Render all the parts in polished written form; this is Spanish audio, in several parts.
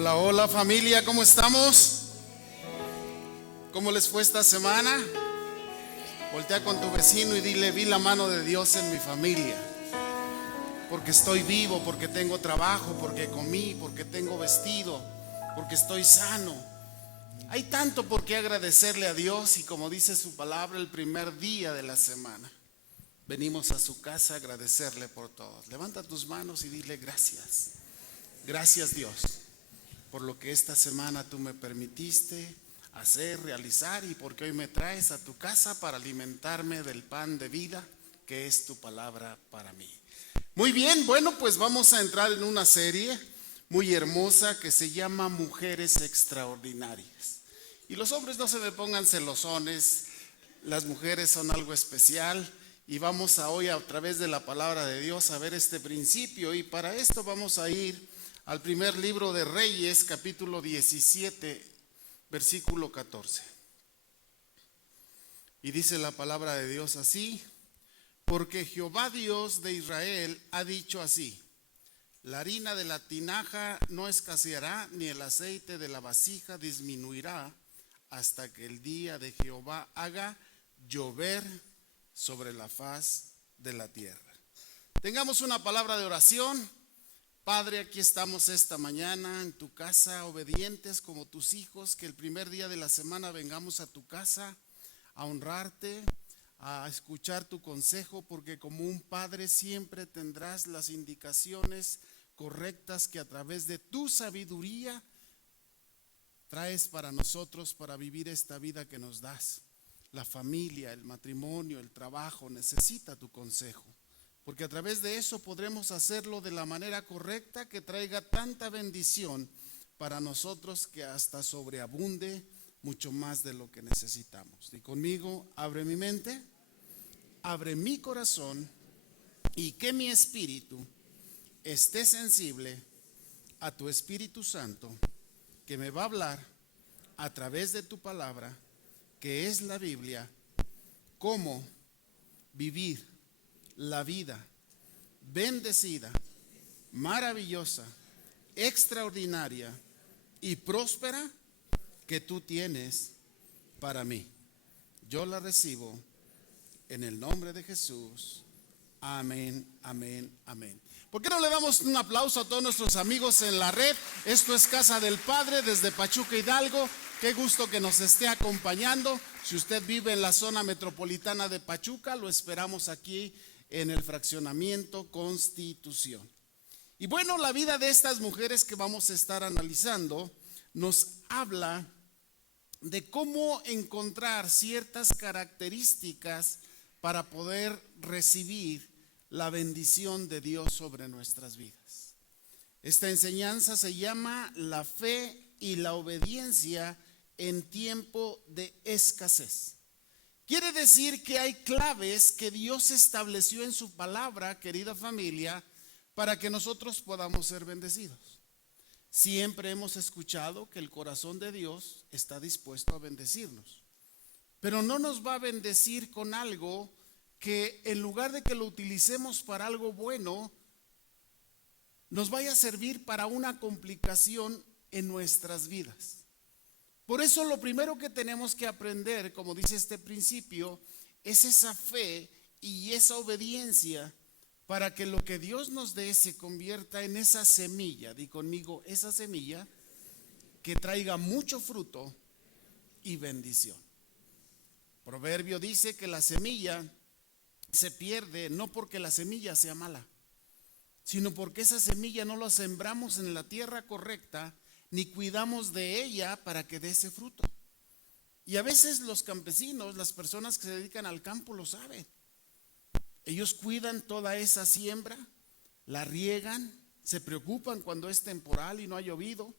Hola, hola familia, ¿cómo estamos? ¿Cómo les fue esta semana? Voltea con tu vecino y dile: vi la mano de Dios en mi familia, porque estoy vivo, porque tengo trabajo, porque comí, porque tengo vestido, porque estoy sano. Hay tanto por qué agradecerle a Dios, y como dice su palabra, el primer día de la semana venimos a su casa a agradecerle por todo. Levanta tus manos y dile: gracias. Gracias, Dios, por lo que esta semana tú me permitiste hacer, realizar, y porque hoy me traes a tu casa para alimentarme del pan de vida que es tu palabra para mí. Muy bien, bueno, pues vamos a entrar en una serie muy hermosa que se llama Mujeres Extraordinarias. Y los hombres no se me pongan celosones, las mujeres son algo especial, y vamos a hoy, a través de la palabra de Dios, a ver este principio. Y para esto vamos a ir al primer libro de Reyes, capítulo 17, versículo 14. Y dice la palabra de Dios así: porque Jehová Dios de Israel ha dicho así: la harina de la tinaja no escaseará, ni el aceite de la vasija disminuirá, hasta que el día de Jehová haga llover sobre la faz de la tierra. Tengamos una palabra de oración. Padre, aquí estamos esta mañana en tu casa, obedientes como tus hijos, que el primer día de la semana vengamos a tu casa a honrarte, a escuchar tu consejo, porque como un padre siempre tendrás las indicaciones correctas que a través de tu sabiduría traes para nosotros, para vivir esta vida que nos das. La familia, el matrimonio, el trabajo necesita tu consejo, porque a través de eso podremos hacerlo de la manera correcta, que traiga tanta bendición para nosotros que hasta sobreabunde mucho más de lo que necesitamos. Y conmigo: abre mi mente, abre mi corazón, y que mi espíritu esté sensible a tu Espíritu Santo, que me va a hablar a través de tu palabra, que es la Biblia, cómo vivir la vida bendecida, maravillosa, extraordinaria y próspera que tú tienes para mí. Yo la recibo en el nombre de Jesús. Amén, amén, amén. ¿Por qué no le damos un aplauso a todos nuestros amigos en la red? Esto es Casa del Padre desde Pachuca, Hidalgo. Qué gusto que nos esté acompañando. Si usted vive en la zona metropolitana de Pachuca, lo esperamos aquí en el fraccionamiento Constitución. Y bueno, la vida de estas mujeres que vamos a estar analizando nos habla de cómo encontrar ciertas características para poder recibir la bendición de Dios sobre nuestras vidas. Esta enseñanza se llama la fe y la obediencia en tiempo de escasez. Quiere decir que hay claves que Dios estableció en su palabra, querida familia, para que nosotros podamos ser bendecidos. Siempre hemos escuchado que el corazón de Dios está dispuesto a bendecirnos, pero no nos va a bendecir con algo que, en lugar de que lo utilicemos para algo bueno, nos vaya a servir para una complicación en nuestras vidas. Por eso lo primero que tenemos que aprender, como dice este principio, es esa fe y esa obediencia, para que lo que Dios nos dé se convierta en esa semilla. Di conmigo: esa semilla que traiga mucho fruto y bendición. Proverbio dice que la semilla se pierde no porque la semilla sea mala, sino porque esa semilla no la sembramos en la tierra correcta, ni cuidamos de ella para que dé ese fruto. Y a veces los campesinos, las personas que se dedican al campo, lo saben. Ellos cuidan toda esa siembra, la riegan, se preocupan cuando es temporal y no ha llovido,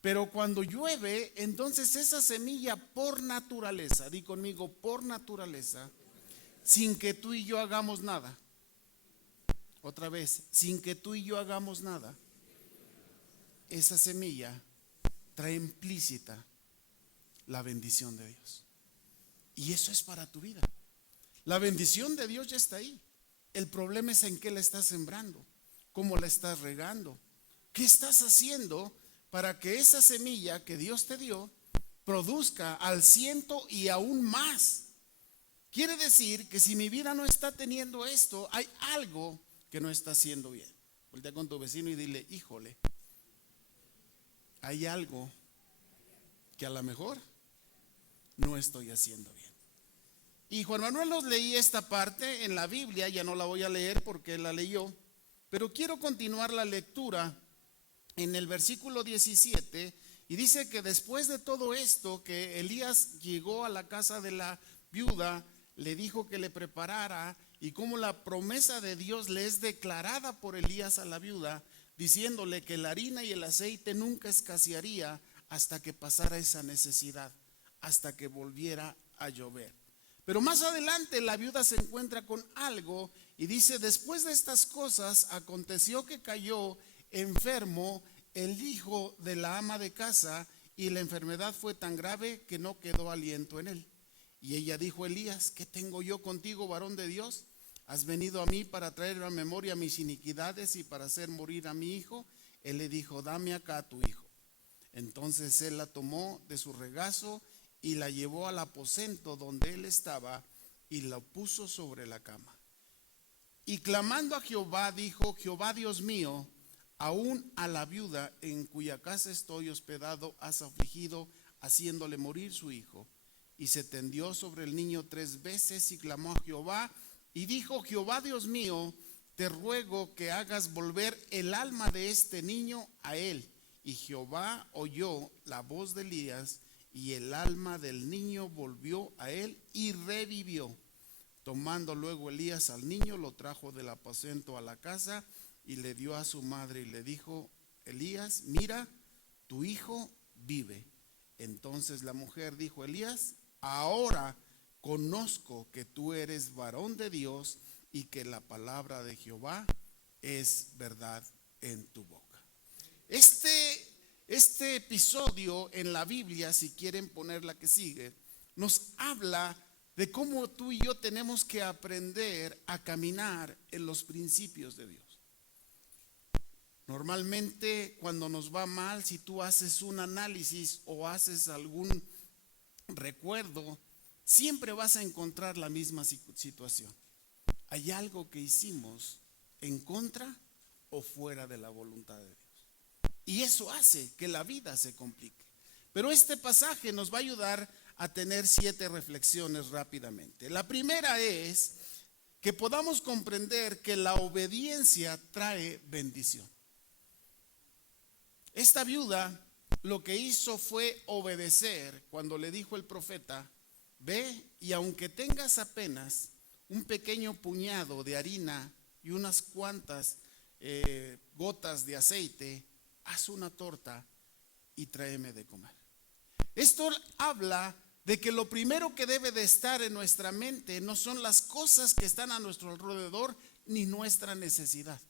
pero cuando llueve, entonces esa semilla, por naturaleza, di conmigo, por naturaleza, sin que tú y yo hagamos nada. Otra vez, sin que tú y yo hagamos nada, esa semilla trae implícita la bendición de Dios. Y eso es para tu vida. La bendición de Dios ya está ahí. El problema es en qué la estás sembrando, cómo la estás regando, qué estás haciendo para que esa semilla que Dios te dio produzca al 100 y aún más. Quiere decir que si mi vida no está teniendo esto, hay algo que no está haciendo bien. Voltea con tu vecino y dile: híjole, hay algo que a lo mejor no estoy haciendo bien. Y Juan Manuel nos leía esta parte en la Biblia, ya no la voy a leer porque él la leyó, pero quiero continuar la lectura en el versículo 17, y dice que después de todo esto, que Elías llegó a la casa de la viuda, le dijo que le preparara, y como la promesa de Dios le es declarada por Elías a la viuda, diciéndole que la harina y el aceite nunca escasearía hasta que pasara esa necesidad, hasta que volviera a llover. Pero más adelante la viuda se encuentra con algo y dice: después de estas cosas aconteció que cayó enfermo el hijo de la ama de casa, y la enfermedad fue tan grave que no quedó aliento en él. Y ella dijo a Elías: ¿qué tengo yo contigo, varón de Dios? ¿Has venido a mí para traer a memoria mis iniquidades y para hacer morir a mi hijo? Él le dijo: dame acá a tu hijo. Entonces él la tomó de su regazo y la llevó al aposento donde él estaba y la puso sobre la cama. Y clamando a Jehová dijo: Jehová Dios mío, aún a la viuda en cuya casa estoy hospedado has afligido, haciéndole morir su hijo. Y se tendió sobre el niño 3 veces y clamó a Jehová y dijo: Jehová Dios mío, te ruego que hagas volver el alma de este niño a él. Y Jehová oyó la voz de Elías, y el alma del niño volvió a él y revivió. Tomando luego Elías al niño, lo trajo del aposento a la casa y le dio a su madre, y le dijo: Elías, mira, tu hijo vive. Entonces la mujer dijo a Elías: ahora conozco que tú eres varón de Dios y que la palabra de Jehová es verdad en tu boca. Este episodio en la Biblia, si quieren poner la que sigue, nos habla de cómo tú y yo tenemos que aprender a caminar en los principios de Dios. Normalmente cuando nos va mal, si tú haces un análisis o haces algún recuerdo, siempre vas a encontrar la misma situación. Hay algo que hicimos en contra o fuera de la voluntad de Dios. Y eso hace que la vida se complique. Pero este pasaje nos va a ayudar a tener 7 reflexiones rápidamente. La primera es que podamos comprender que la obediencia trae bendición. Esta viuda lo que hizo fue obedecer cuando le dijo el profeta: ve y aunque tengas apenas un pequeño puñado de harina y unas cuantas gotas de aceite, haz una torta y tráeme de comer. Esto habla de que lo primero que debe de estar en nuestra mente no son las cosas que están a nuestro alrededor ni nuestra necesidad.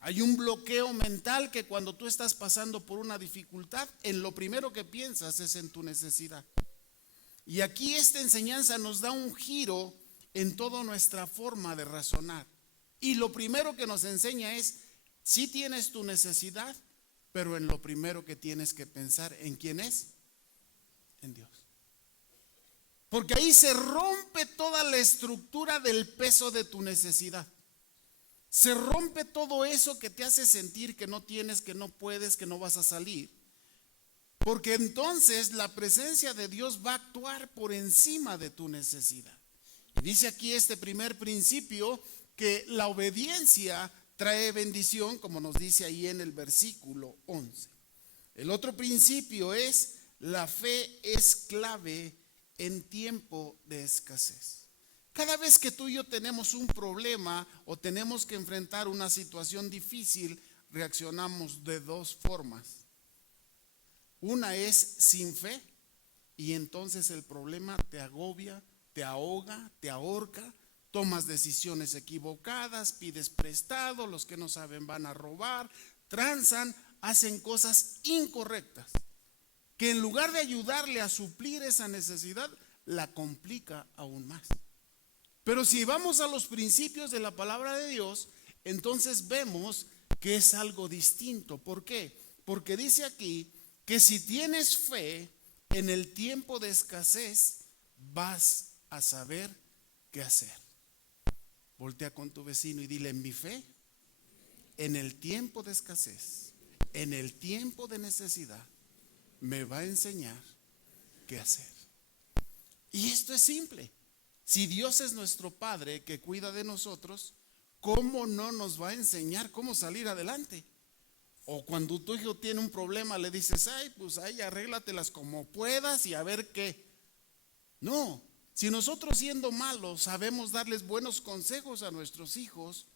Hay un bloqueo mental que cuando tú estás pasando por una dificultad, en lo primero que piensas es en tu necesidad. Y aquí esta enseñanza nos da un giro en toda nuestra forma de razonar. Y lo primero que nos enseña es: sí tienes tu necesidad, pero en lo primero que tienes que pensar, ¿en quién es? En Dios. Porque ahí se rompe toda la estructura del peso de tu necesidad. Se rompe todo eso que te hace sentir que no tienes, que no puedes, que no vas a salir. Porque entonces la presencia de Dios va a actuar por encima de tu necesidad. Y dice aquí este primer principio que la obediencia trae bendición, como nos dice ahí en el versículo 11. El otro principio es: la fe es clave en tiempo de escasez. Cada vez que tú y yo tenemos un problema o tenemos que enfrentar una situación difícil, reaccionamos de 2 formas. Una es sin fe, y entonces el problema te agobia, te ahoga, te ahorca. Tomas decisiones equivocadas, pides prestado, los que no saben van a robar, transan, hacen cosas incorrectas, que en lugar de ayudarle a suplir esa necesidad, la complica aún más. Pero si vamos a los principios de la palabra de Dios, entonces vemos que es algo distinto. ¿Por qué? Porque dice aquí que si tienes fe en el tiempo de escasez, vas a saber qué hacer. Voltea con tu vecino y dile: en mi fe, en el tiempo de escasez, en el tiempo de necesidad, me va a enseñar qué hacer. Y esto es simple. Si Dios es nuestro Padre que cuida de nosotros, ¿cómo no nos va a enseñar cómo salir adelante? O cuando tu hijo tiene un problema, le dices: ay, pues ahí arréglatelas como puedas y a ver qué. No, si nosotros, siendo malos, sabemos darles buenos consejos a nuestros hijos,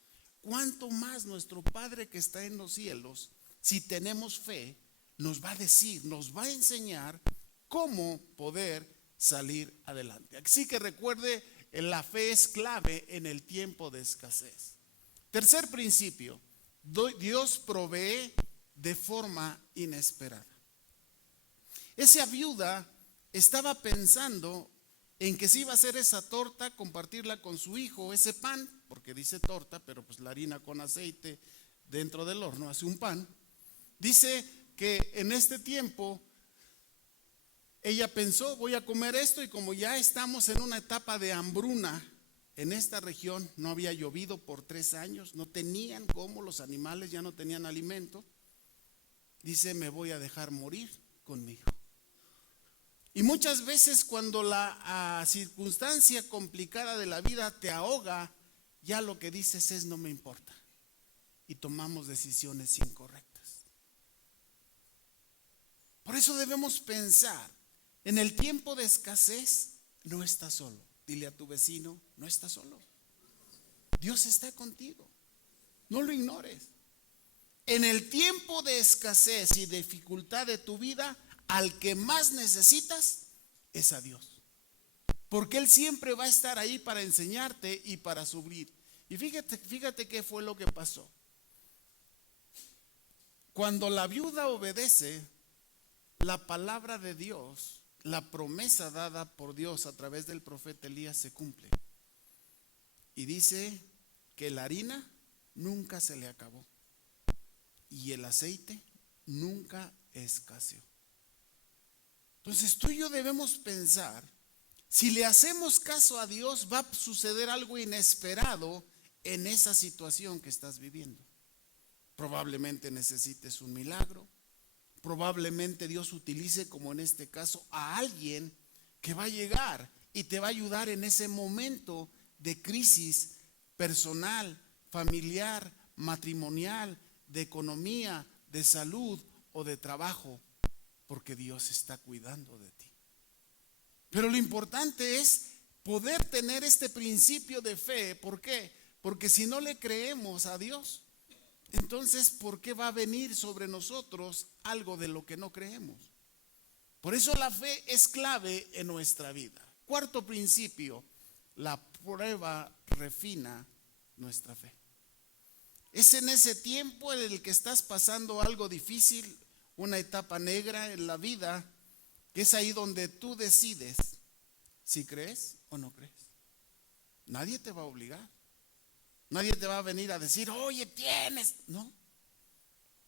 ¿cuánto más nuestro Padre que está en los cielos, si tenemos fe, nos va a decir, nos va a enseñar cómo poder salir adelante? Así que recuerde, la fe es clave en el tiempo de escasez. Tercer principio: Dios provee de forma inesperada. Esa viuda estaba pensando en que si iba a hacer esa torta, compartirla con su hijo, ese pan, porque dice torta, pero pues la harina con aceite dentro del horno hace un pan. Dice que en este tiempo ella pensó: voy a comer esto, y como ya estamos en una etapa de hambruna en esta región, no había llovido por 3 años, no tenían cómo, los animales ya no tenían alimento. Dice: me voy a dejar morir con mi hijo. Y muchas veces cuando la circunstancia complicada de la vida te ahoga, ya lo que dices es: no me importa, y tomamos decisiones incorrectas. Por eso debemos pensar, en el tiempo de escasez no estás solo. Dile a tu vecino: no estás solo, Dios está contigo, no lo ignores. En el tiempo de escasez y dificultad de tu vida, al que más necesitas es a Dios, porque Él siempre va a estar ahí para enseñarte y para subir. Y fíjate qué fue lo que pasó. Cuando la viuda obedece, la palabra de Dios, la promesa dada por Dios a través del profeta Elías, se cumple. Y dice que la harina nunca se le acabó y el aceite nunca escaseó. Entonces tú y yo debemos pensar, si le hacemos caso a Dios, va a suceder algo inesperado en esa situación que estás viviendo. Probablemente necesites un milagro, probablemente Dios utilice, como en este caso, a alguien que va a llegar y te va a ayudar en ese momento de crisis personal, familiar, matrimonial, de economía, de salud o de trabajo, porque Dios está cuidando de ti. Pero lo importante es poder tener este principio de fe. ¿Por qué? Porque si no le creemos a Dios, entonces ¿por qué va a venir sobre nosotros algo de lo que no creemos? Por eso la fe es clave en nuestra vida. Cuarto principio: la prueba refina nuestra fe. Es en ese tiempo en el que estás pasando algo difícil, una etapa negra en la vida, que es ahí donde tú decides si crees o no crees. Nadie te va a obligar. Nadie te va a venir a decir: oye, tienes. No,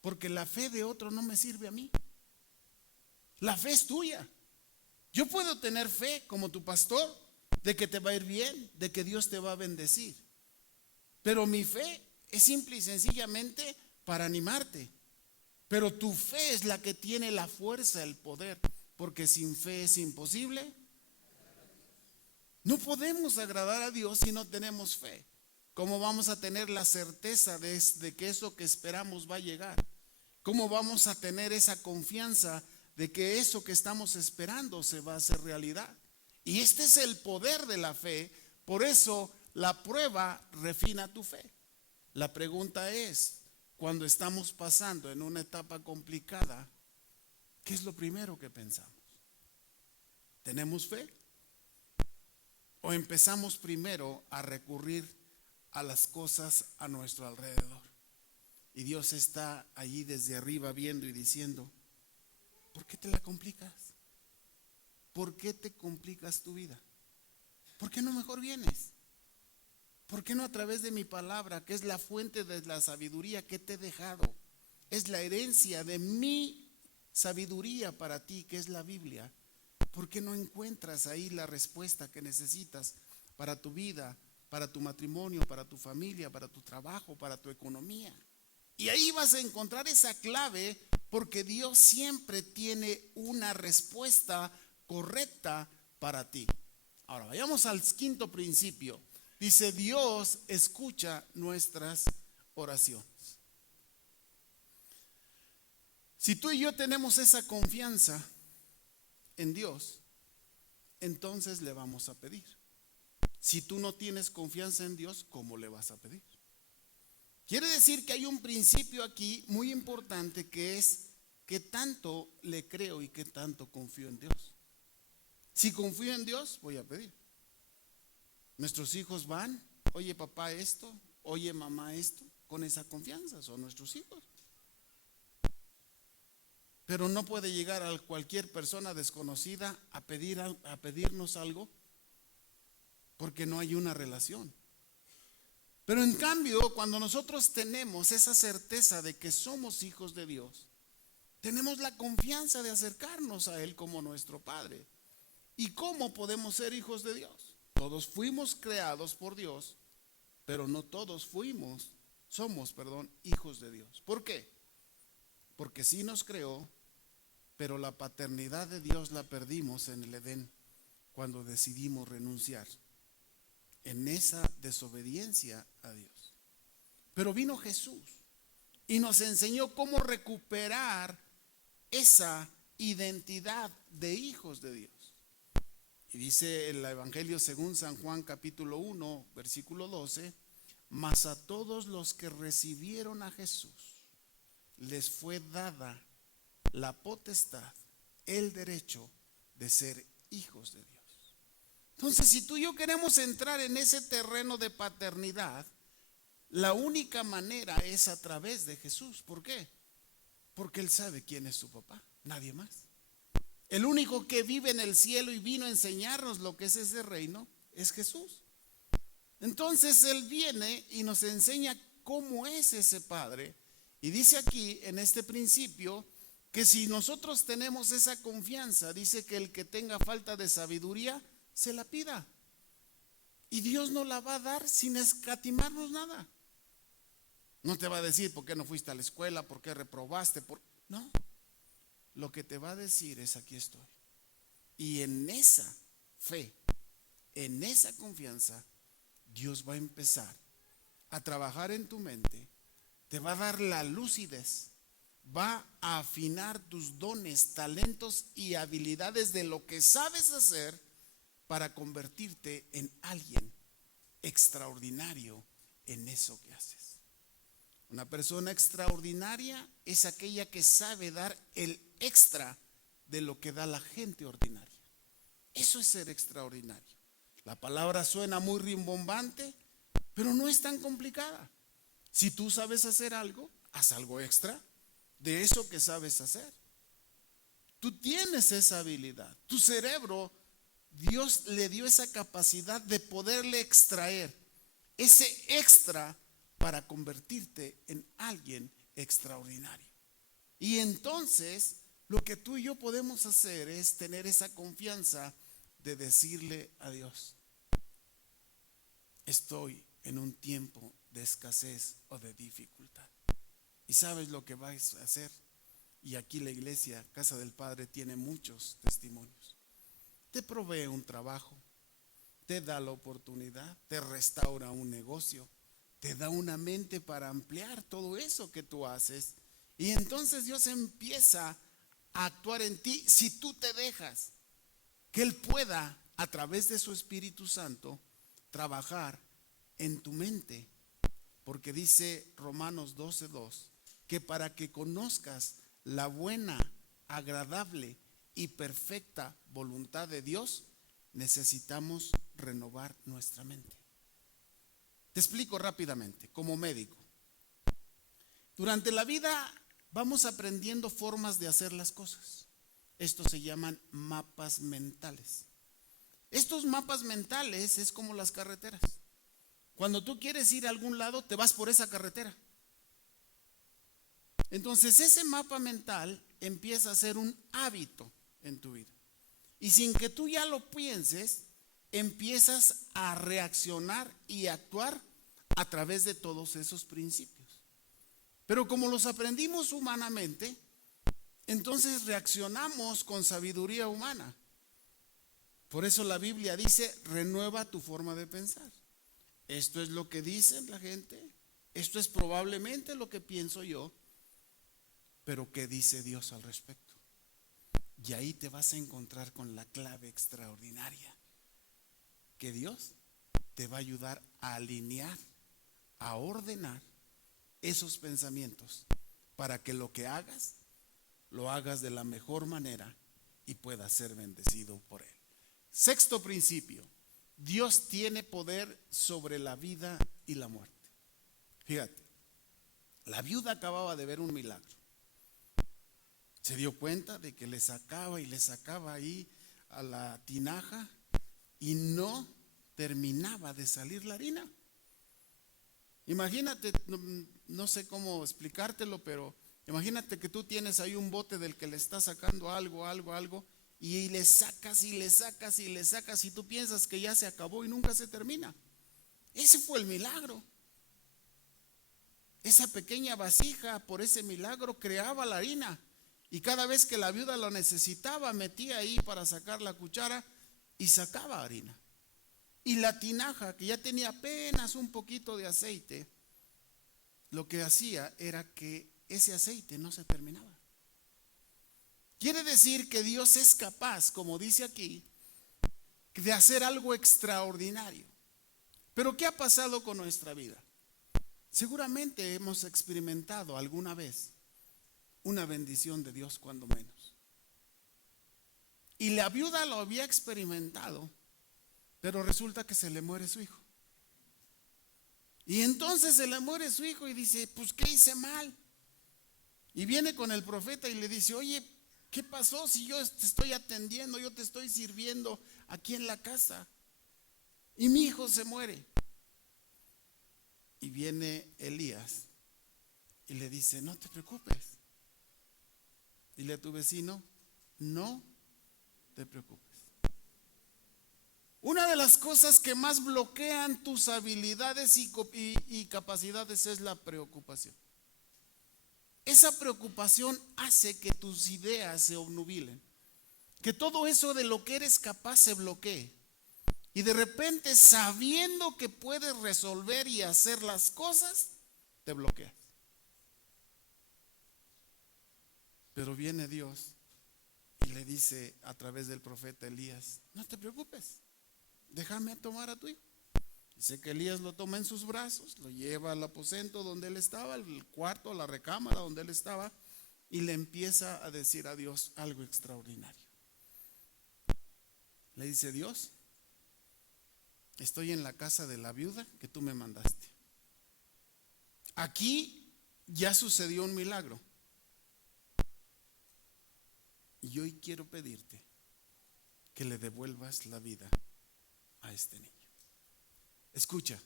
porque la fe de otro no me sirve a mí. La fe es tuya. Yo puedo tener fe como tu pastor de que te va a ir bien, de que Dios te va a bendecir, pero mi fe es simple y sencillamente para animarte. Pero tu fe es la que tiene la fuerza, el poder, porque sin fe es imposible. No podemos agradar a Dios si no tenemos fe. ¿Cómo vamos a tener la certeza de que eso que esperamos va a llegar? ¿Cómo vamos a tener esa confianza de que eso que estamos esperando se va a hacer realidad? Y este es el poder de la fe. Por eso la prueba refina tu fe. La pregunta es, cuando estamos pasando en una etapa complicada, ¿qué es lo primero que pensamos? ¿Tenemos fe? ¿O empezamos primero a recurrir a las cosas a nuestro alrededor? Y Dios está allí desde arriba viendo y diciendo: ¿por qué te la complicas? ¿Por qué te complicas tu vida? ¿Por qué no mejor vienes? ¿Por qué no a través de mi palabra, que es la fuente de la sabiduría que te he dejado, es la herencia de mi sabiduría para ti, que es la Biblia, ¿por qué no encuentras ahí la respuesta que necesitas para tu vida, para tu matrimonio, para tu familia, para tu trabajo, para tu economía? Y ahí vas a encontrar esa clave, porque Dios siempre tiene una respuesta correcta para ti. Ahora vayamos al quinto principio. Dice: Dios escucha nuestras oraciones. Si tú y yo tenemos esa confianza en Dios, entonces le vamos a pedir. Si tú no tienes confianza en Dios, ¿cómo le vas a pedir? Quiere decir que hay un principio aquí muy importante, que es qué tanto le creo y qué tanto confío en Dios. Si confío en Dios, voy a pedir. Nuestros hijos van: oye papá esto, oye mamá esto. Con esa confianza son nuestros hijos. Pero no puede llegar a cualquier persona desconocida a pedirnos algo, porque no hay una relación. Pero en cambio, cuando nosotros tenemos esa certeza de que somos hijos de Dios, tenemos la confianza de acercarnos a Él como nuestro Padre. ¿Y cómo podemos ser hijos de Dios? Todos fuimos creados por Dios, pero no todos somos hijos de Dios. ¿Por qué? Porque sí nos creó, pero la paternidad de Dios la perdimos en el Edén, cuando decidimos renunciar en esa desobediencia a Dios. Pero vino Jesús y nos enseñó cómo recuperar esa identidad de hijos de Dios. Y dice el Evangelio según San Juan capítulo 1 versículo 12: mas a todos los que recibieron a Jesús les fue dada la potestad, el derecho de ser hijos de Dios. Entonces, si tú y yo queremos entrar en ese terreno de paternidad, la única manera es a través de Jesús. ¿Por qué? Porque Él sabe quién es su papá, nadie más. El único que vive en el cielo y vino a enseñarnos lo que es ese reino es Jesús. Entonces Él viene y nos enseña cómo es ese Padre. Y dice aquí en este principio que si nosotros tenemos esa confianza, dice que el que tenga falta de sabiduría se la pida, y Dios no la va a dar sin escatimarnos nada. No te va a decir por qué no fuiste a la escuela, por qué reprobaste, no. Lo que te va a decir es: aquí estoy. Y en esa fe, en esa confianza, Dios va a empezar a trabajar en tu mente, te va a dar la lucidez, va a afinar tus dones, talentos y habilidades de lo que sabes hacer, para convertirte en alguien extraordinario en eso que haces. Una persona extraordinaria es aquella que sabe dar el extra de lo que da la gente ordinaria. Eso es ser extraordinario. La palabra suena muy rimbombante, pero no es tan complicada. Si tú sabes hacer algo, haz algo extra de eso que sabes hacer. Tú tienes esa habilidad. Tu cerebro, Dios le dio esa capacidad de poderle extraer ese extra para convertirte en alguien extraordinario. Y entonces lo que tú y yo podemos hacer es tener esa confianza de decirle a Dios: estoy en un tiempo de escasez o de dificultad. ¿Y sabes lo que vas a hacer? Y aquí la iglesia, Casa del Padre, tiene muchos testimonios. Te provee un trabajo, te da la oportunidad, te restaura un negocio, te da una mente para ampliar todo eso que tú haces. Y entonces Dios empieza a actuar en ti si tú te dejas que Él pueda, a través de su Espíritu Santo, trabajar en tu mente. Porque dice Romanos 12:2 que para que conozcas la buena, agradable y perfecta voluntad de Dios, necesitamos renovar nuestra mente. Te explico rápidamente, como médico. Durante la vida vamos aprendiendo formas de hacer las cosas. Estos se llaman mapas mentales. Estos mapas mentales es como las carreteras. Cuando tú quieres ir a algún lado, te vas por esa carretera. Entonces ese mapa mental empieza a ser un hábito en tu vida. Y sin que tú ya lo pienses, empiezas a reaccionar y actuar a través de todos esos principios. Pero como los aprendimos humanamente, entonces reaccionamos con sabiduría humana. Por eso la Biblia dice, renueva tu forma de pensar. Esto es lo que dicen la gente, esto es probablemente lo que pienso yo, pero ¿qué dice Dios al respecto? Y ahí te vas a encontrar con la clave extraordinaria, que Dios te va a ayudar a alinear, a ordenar esos pensamientos para que lo que hagas, lo hagas de la mejor manera y puedas ser bendecido por Él. Sexto principio, Dios tiene poder sobre la vida y la muerte. Fíjate, la viuda acababa de ver un milagro. Se dio cuenta de que le sacaba y le sacaba ahí a la tinaja y no terminaba de salir la harina. Imagínate, no sé cómo explicártelo, pero imagínate que tú tienes ahí un bote del que le estás sacando algo, y le sacas y le sacas y le sacas y tú piensas que ya se acabó y nunca se termina. Ese fue el milagro. Esa pequeña vasija, por ese milagro, creaba la harina. Y cada vez que la viuda lo necesitaba, metía ahí para sacar la cuchara y sacaba harina. Y la tinaja, que ya tenía apenas un poquito de aceite, lo que hacía era que ese aceite no se terminaba. Quiere decir que Dios es capaz, como dice aquí, de hacer algo extraordinario. Pero ¿qué ha pasado con nuestra vida? Seguramente hemos experimentado alguna vez una bendición de Dios, cuando menos. Y la viuda lo había experimentado, pero resulta que se le muere su hijo. Y entonces se le muere su hijo y dice, pues ¿qué hice mal? Y viene con el profeta y le dice, oye, ¿qué pasó si yo te estoy atendiendo, yo te estoy sirviendo aquí en la casa y mi hijo se muere? Y viene Elías y le dice, no te preocupes. Dile a tu vecino, no te preocupes. Una de las cosas que más bloquean tus habilidades y capacidades es la preocupación. Esa preocupación hace que tus ideas se obnubilen, que todo eso de lo que eres capaz se bloquee. Y de repente, sabiendo que puedes resolver y hacer las cosas, te bloqueas. Pero viene Dios y le dice a través del profeta Elías, no te preocupes, déjame tomar a tu hijo. Dice que Elías lo toma en sus brazos, lo lleva al aposento donde él estaba, al cuarto, a la recámara donde él estaba, y le empieza a decir a Dios algo extraordinario. Le dice, Dios, estoy en la casa de la viuda que tú me mandaste. Aquí ya sucedió un milagro. Y hoy quiero pedirte que le devuelvas la vida a este niño. Escucha,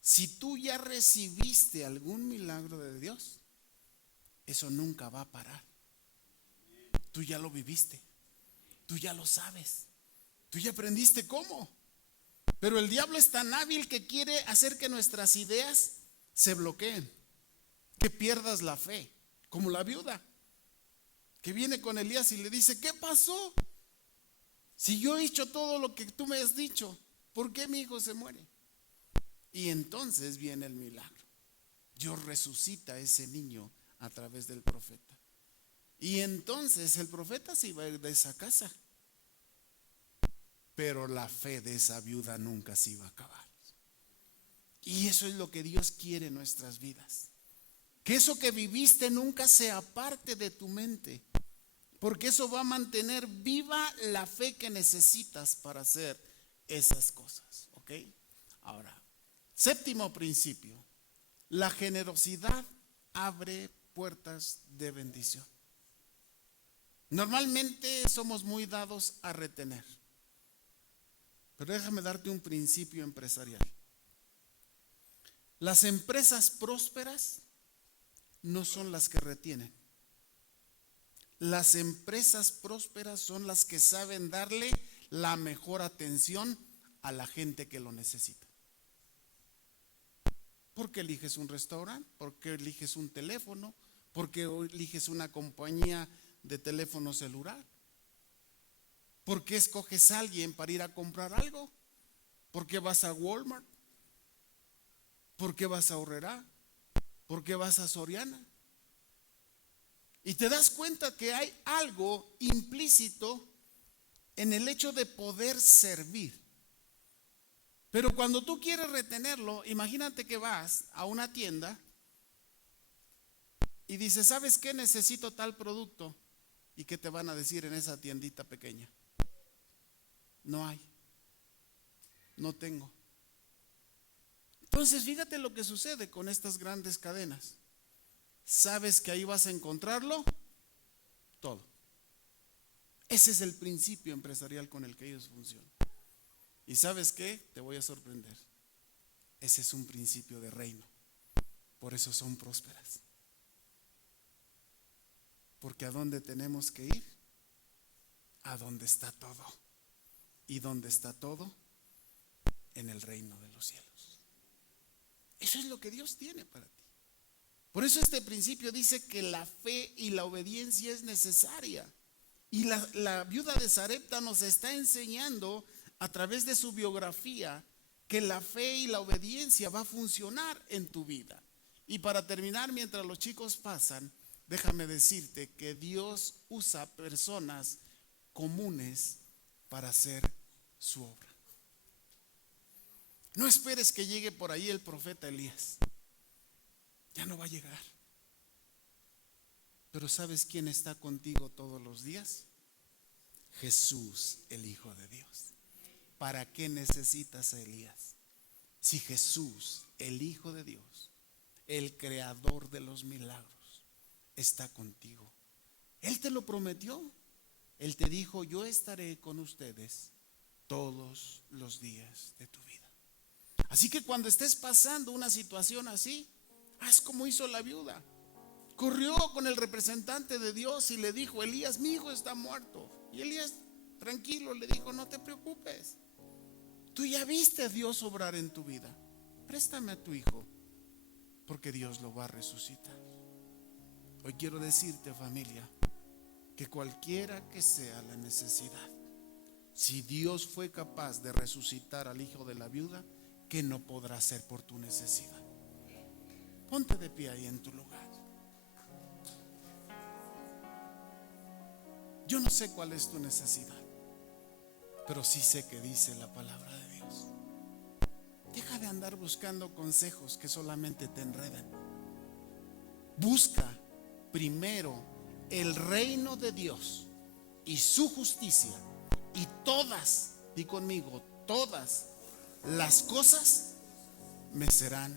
si tú ya recibiste algún milagro de Dios, eso nunca va a parar. Tú ya lo viviste, tú ya lo sabes, tú ya aprendiste cómo. Pero el diablo es tan hábil que quiere hacer que nuestras ideas se bloqueen, que pierdas la fe, como la viuda que viene con Elías y le dice, ¿qué pasó? Si yo he hecho todo lo que tú me has dicho, ¿por qué mi hijo se muere? Y entonces viene el milagro. Dios resucita a ese niño a través del profeta. Y entonces el profeta se iba a ir de esa casa. Pero la fe de esa viuda nunca se iba a acabar. Y eso es lo que Dios quiere en nuestras vidas. Que eso que viviste nunca sea parte de tu mente. Porque eso va a mantener viva la fe que necesitas para hacer esas cosas. ¿Ok? Ahora, séptimo principio. La generosidad abre puertas de bendición. Normalmente somos muy dados a retener. Pero déjame darte un principio empresarial. Las empresas prósperas no son las que retienen. Las empresas prósperas son las que saben darle la mejor atención a la gente que lo necesita. ¿Por qué eliges un restaurante? ¿Por qué eliges un teléfono? ¿Por qué eliges una compañía de teléfono celular? ¿Por qué escoges a alguien para ir a comprar algo? ¿Por qué vas a Walmart? ¿Por qué vas a Horrera? ¿Por qué vas a Soriana? Y te das cuenta que hay algo implícito en el hecho de poder servir. Pero cuando tú quieres retenerlo, imagínate que vas a una tienda y dices, ¿sabes qué? Necesito tal producto. ¿Y qué te van a decir en esa tiendita pequeña? No hay, no tengo. Entonces fíjate lo que sucede con estas grandes cadenas. Sabes que ahí vas a encontrarlo todo. Ese es el principio empresarial con el que ellos funcionan. ¿Y sabes qué? Te voy a sorprender. Ese es un principio de reino. Por eso son prósperas. Porque ¿a dónde tenemos que ir? A donde está todo. ¿Y dónde está todo? En el reino de los cielos. Eso es lo que Dios tiene para ti. Por eso este principio dice que la fe y la obediencia es necesaria. Y la viuda de Sarepta nos está enseñando a través de su biografía que la fe y la obediencia va a funcionar en tu vida. Y para terminar, mientras los chicos pasan, déjame decirte que Dios usa personas comunes para hacer su obra. No esperes que llegue por ahí el profeta Elías. Ya no va a llegar. Pero ¿sabes quién está contigo todos los días? Jesús, el Hijo de Dios. ¿Para qué necesitas a Elías? Si Jesús, el Hijo de Dios, el creador de los milagros, está contigo. Él te lo prometió. Él te dijo, yo estaré con ustedes todos los días de tu vida. Así que cuando estés pasando una situación así, haz como hizo la viuda. Corrió con el representante de Dios y le dijo, Elías, mi hijo está muerto. Y Elías, tranquilo, le dijo, no te preocupes. Tú ya viste a Dios obrar en tu vida. Préstame a tu hijo, porque Dios lo va a resucitar. Hoy quiero decirte, familia, que cualquiera que sea la necesidad, si Dios fue capaz de resucitar al hijo de la viuda, ¿qué no podrá hacer por tu necesidad? Ponte de pie ahí en tu lugar. Yo no sé cuál es tu necesidad, pero sí sé que dice la palabra de Dios. Deja de andar buscando consejos que solamente te enredan. Busca primero el reino de Dios y su justicia, y todas, di conmigo, todas las cosas me serán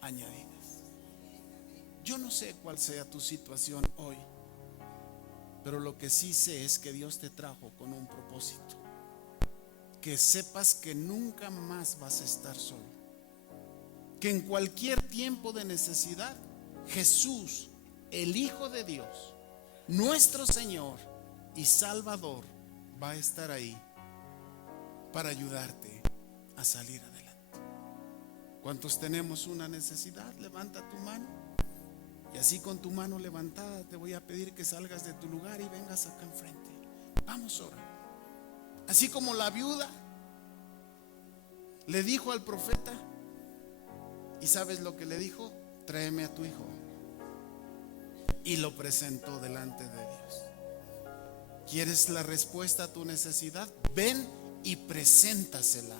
añadidas. Yo no sé cuál sea tu situación hoy, pero lo que sí sé es que Dios te trajo con un propósito. Que sepas que nunca más vas a estar solo. Que en cualquier tiempo de necesidad, Jesús, el Hijo de Dios, nuestro Señor y Salvador, va a estar ahí para ayudarte a salir adelante. ¿Cuántos tenemos una necesidad? Levanta tu mano. Y así con tu mano levantada te voy a pedir que salgas de tu lugar y vengas acá enfrente. Vamos ahora. Así como la viuda le dijo al profeta, ¿y sabes lo que le dijo? Tráeme a tu hijo. Y lo presentó delante de Dios. ¿Quieres la respuesta a tu necesidad? Ven y preséntasela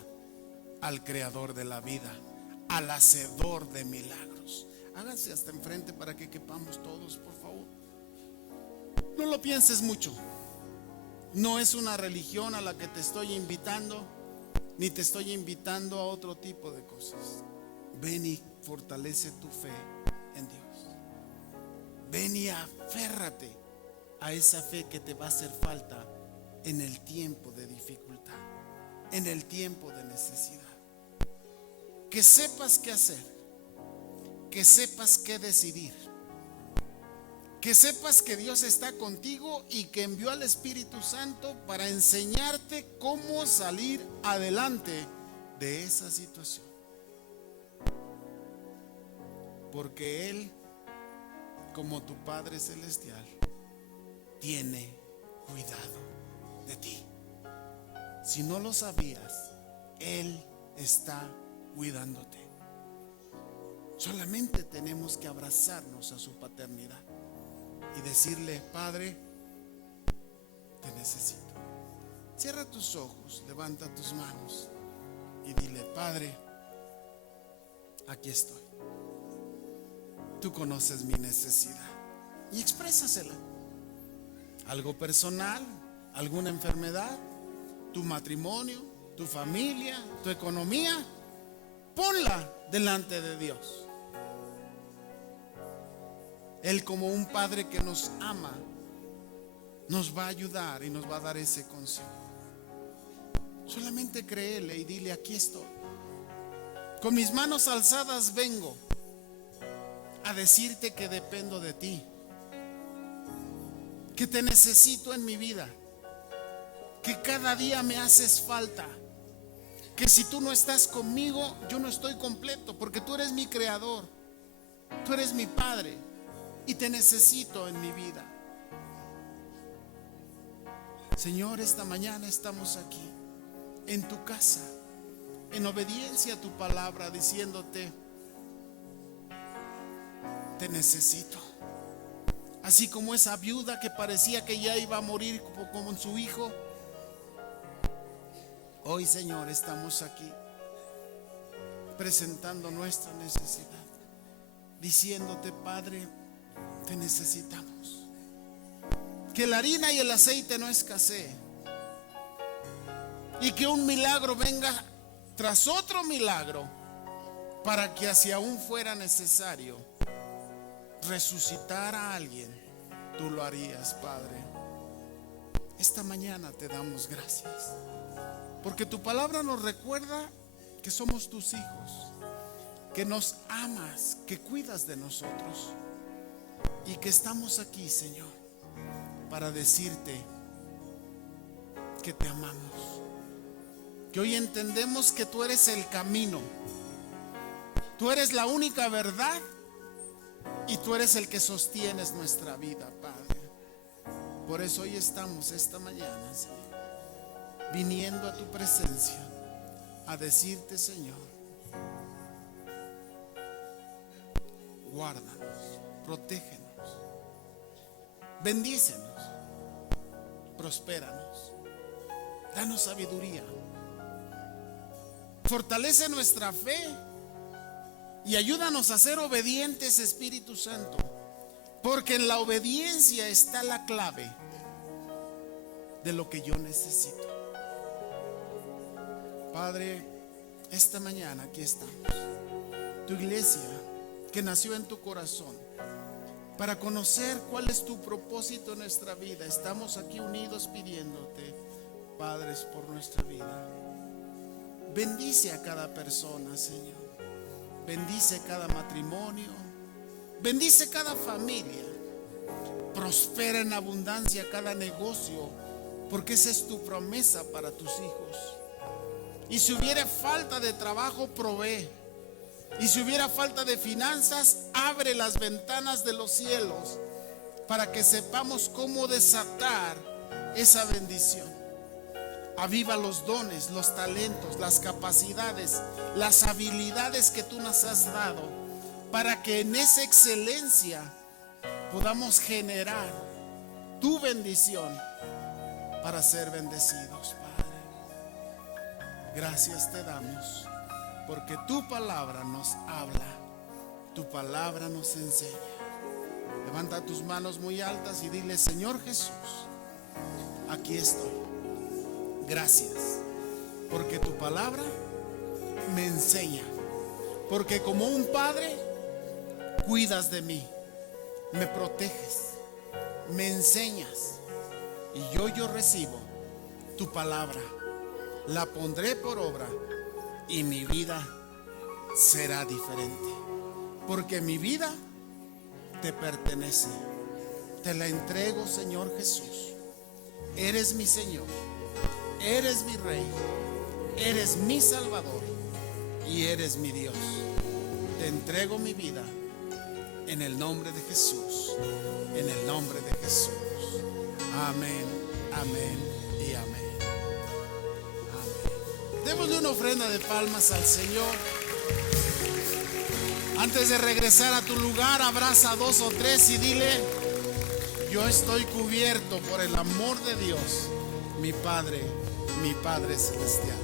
al creador de la vida, al hacedor de milagros. Háganse hasta enfrente para que quepamos todos, por favor. No lo pienses mucho. No es una religión a la que te estoy invitando, ni te estoy invitando a otro tipo de cosas. Ven y fortalece tu fe en Dios. Ven y aférrate a esa fe que te va a hacer falta en el tiempo de dificultad, en el tiempo de necesidad. Que sepas qué hacer. que sepas qué decidir, que sepas que Dios está contigo y que envió al Espíritu Santo para enseñarte cómo salir adelante de esa situación. Porque Él, como tu Padre Celestial, tiene cuidado de ti. Si no lo sabías, Él está cuidándote. Solamente tenemos que abrazarnos a su paternidad y decirle: Padre, te necesito. Cierra tus ojos, levanta tus manos y dile: Padre, aquí estoy. Tú conoces mi necesidad, y exprésasela. Algo personal, alguna enfermedad, tu matrimonio, tu familia, tu economía, ponla delante de Dios. Él, como un padre que nos ama, nos va a ayudar y nos va a dar ese consejo. Solamente créele y dile: aquí estoy. Con mis manos alzadas vengo a decirte que dependo de ti, que te necesito en mi vida, que cada día me haces falta, que si tú no estás conmigo, yo no estoy completo, porque tú eres mi creador, tú eres mi Padre y te necesito en mi vida. Señor, esta mañana estamos aquí en tu casa, en obediencia a tu palabra, diciéndote: te necesito. Así como esa viuda que parecía que ya iba a morir como su hijo, hoy, Señor, estamos aquí presentando nuestra necesidad, diciéndote: Padre, te necesitamos. Que la harina y el aceite no escasee, y que un milagro venga tras otro milagro, para que si aún fuera necesario resucitar a alguien, tú lo harías, Padre. Esta mañana te damos gracias, porque tu palabra nos recuerda que somos tus hijos, que nos amas, que cuidas de nosotros, y que estamos aquí, Señor, para decirte que te amamos, que hoy entendemos que tú eres el camino, tú eres la única verdad, y tú eres el que sostienes nuestra vida, Padre. Por eso hoy estamos esta mañana, Señor, viniendo a tu presencia a decirte: Señor, guárdanos, protégenos, bendícenos, prospéranos, danos sabiduría, fortalece nuestra fe y ayúdanos a ser obedientes, Espíritu Santo, porque en la obediencia está la clave de lo que yo necesito. Padre, esta mañana aquí estamos, tu iglesia que nació en tu corazón, para conocer cuál es tu propósito en nuestra vida. Estamos aquí unidos pidiéndote, Padre, por nuestra vida. Bendice a cada persona, Señor. Bendice cada matrimonio, bendice cada familia, prospera en abundancia cada negocio, porque esa es tu promesa para tus hijos. Y si hubiera falta de trabajo, provee. Y si hubiera falta de finanzas, abre las ventanas de los cielos para que sepamos cómo desatar esa bendición. Aviva los dones, los talentos, las capacidades, las habilidades que tú nos has dado, para que en esa excelencia podamos generar tu bendición para ser bendecidos, Padre. Gracias te damos, porque tu palabra nos habla, tu palabra nos enseña. Levanta tus manos muy altas y dile: Señor Jesús, aquí estoy. Gracias, porque tu palabra me enseña, porque como un padre cuidas de mí, me proteges, me enseñas, y yo recibo tu palabra, la pondré por obra y mi vida será diferente. porque mi vida te pertenece. Te la entrego, Señor Jesús. Eres mi Señor, eres mi Rey, eres mi Salvador y eres mi Dios. Te entrego mi vida en el nombre de Jesús, en el nombre de Jesús. Amén, amén y amén. Amén. Démosle una ofrenda de palmas al Señor. Antes de regresar a tu lugar, abraza a 2 o 3 y dile: yo estoy cubierto por el amor de Dios, mi Padre celestial.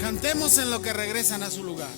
Cantemos en lo que regresan a su lugar.